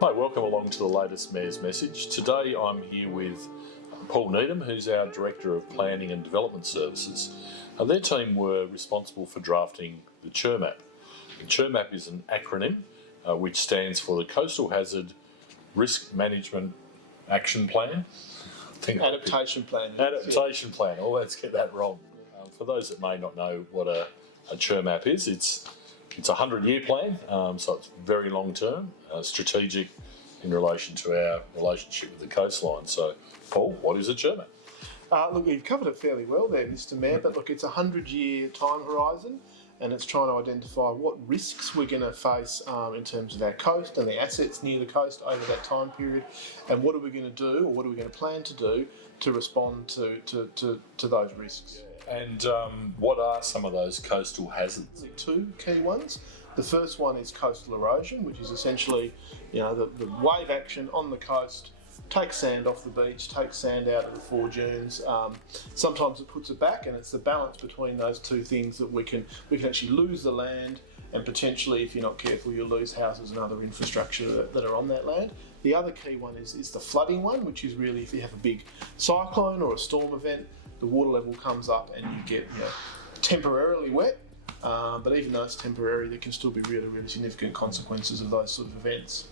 Hi, welcome along to the latest Mayor's Message. Today I'm here with Paul Needham, who's our Director of Planning and Development Services. Their team were responsible for drafting the CHRMAP. The CHRMAP is an acronym which stands for the Coastal Hazard Risk Management Action Plan. Adaptation plan. Adaptation plan. Oh, let's get that wrong. For those that may not know what a CHRMAP is, it's a 100-year plan, so it's very long-term, strategic in relation to our relationship with the coastline. So, Paul, what is a CHRMAP? Look, you've covered it fairly well there, Mr. Mayor, but look, it's a 100-year time horizon, and it's trying to identify what risks we're going to face in terms of our coast and the assets near the coast over that time period, and what are we going to do, or what are we going to plan to do to respond to those risks. And what are some of those coastal hazards? Two key ones. The first one is coastal erosion, which is essentially, the wave action on the coast takes sand off the beach, takes sand out of the fore dunes. Sometimes it puts it back, and it's the balance between those two things that we can actually lose the land, and potentially, if you're not careful, you'll lose houses and other infrastructure that are on that land. The other key one is the flooding one, which is really if you have a big cyclone or a storm event, the water level comes up and you get temporarily wet, but even though it's temporary, there can still be really, really significant consequences of those sort of events.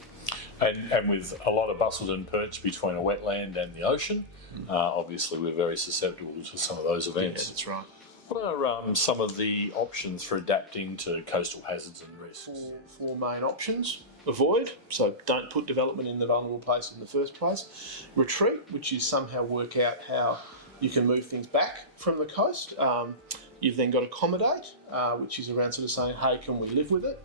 And with a lot of bustles and perch between a wetland and the ocean, obviously we're very susceptible to some of those events. Yeah, that's right. What are some of the options for adapting to coastal hazards and risks? Four main options. Avoid, so don't put development in the vulnerable place in the first place. Retreat, which is somehow work out how you can move things back from the coast. You've then got accommodate, which is around sort of saying, hey, can we live with it?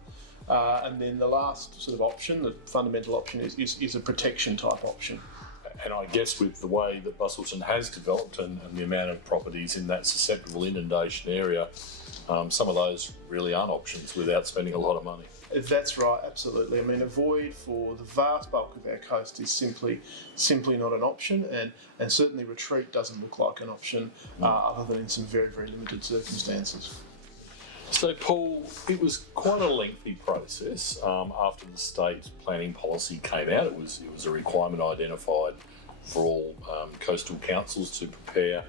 And then the last sort of option, the fundamental option, is a protection type option. And I guess with the way that Busselton has developed and the amount of properties in that susceptible inundation area, some of those really aren't options without spending a lot of money. That's right, absolutely. I mean, avoid for the vast bulk of our coast is simply not an option, and certainly retreat doesn't look like an option other than in some very, very limited circumstances. So, Paul, it was quite a lengthy process after the state planning policy came out. It was a requirement identified for all coastal councils to prepare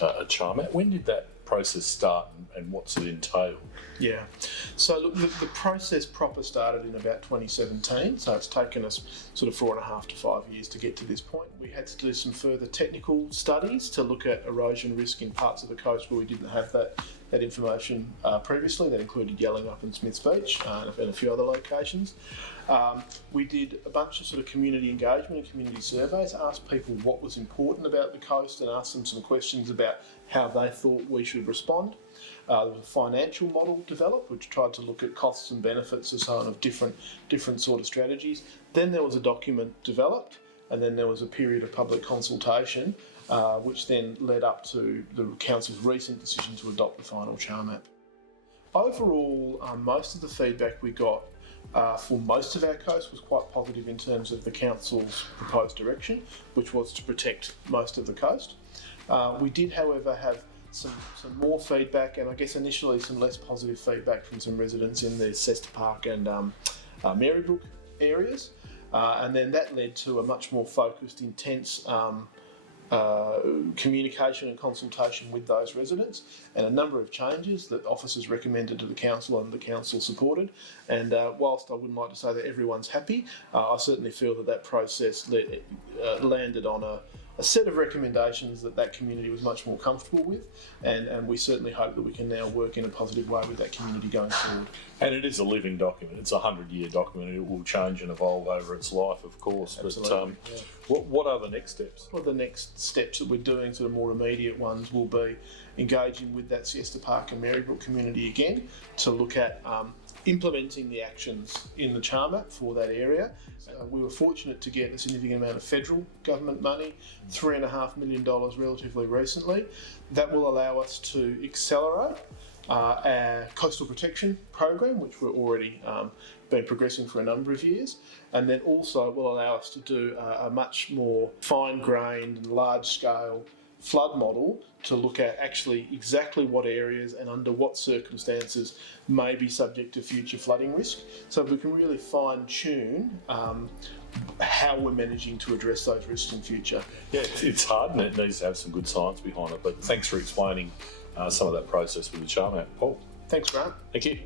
a CHRMAP. When did that process start and what's it entail? Yeah, so look, the process proper started in about 2017, so it's taken us sort of 4.5 to 5 years to get to this point. We had to do some further technical studies to look at erosion risk in parts of the coast where we didn't have that information previously. That included Yallingup and Smiths Beach and a few other locations. We did a bunch of sort of community engagement and community surveys, asked people what was important about the coast and asked them some questions about how they thought we should respond. There was a financial model developed which tried to look at costs and benefits and so on of different sort of strategies. Then there was a document developed, and then there was a period of public consultation which then led up to the Council's recent decision to adopt the final CHRMAP. Overall, most of the feedback we got for most of our coast was quite positive in terms of the Council's proposed direction, which was to protect most of the coast. We did, however, have some more feedback, and I guess initially some less positive feedback from some residents in the Cester Park and Marybrook areas, and then that led to a much more focused, intense communication and consultation with those residents, and a number of changes that officers recommended to the council and the council supported. And whilst I wouldn't like to say that everyone's happy, I certainly feel that process landed on a set of recommendations that community was much more comfortable with, and we certainly hope that we can now work in a positive way with that community going forward. And it is a living document. It's a 100-year document. It will change and evolve over its life, of course. Absolutely, but what are the next steps? Well, the next steps that we're doing, sort of more immediate ones, will be engaging with that Cester Park and Marybrook community again to look at implementing the actions in the CHRMAP for that area. We were fortunate to get a significant amount of federal government money, $3.5 million relatively recently. That will allow us to accelerate our coastal protection program, which we're already been progressing for a number of years, and then also will allow us to do a much more fine-grained and large-scale flood model to look at actually exactly what areas and under what circumstances may be subject to future flooding risk. So we can really fine tune how we're managing to address those risks in future. Yeah, it's hard and it needs to have some good science behind it, but thanks for explaining some of that process with the CHRMAP, Paul. Thanks, Grant. Thank you.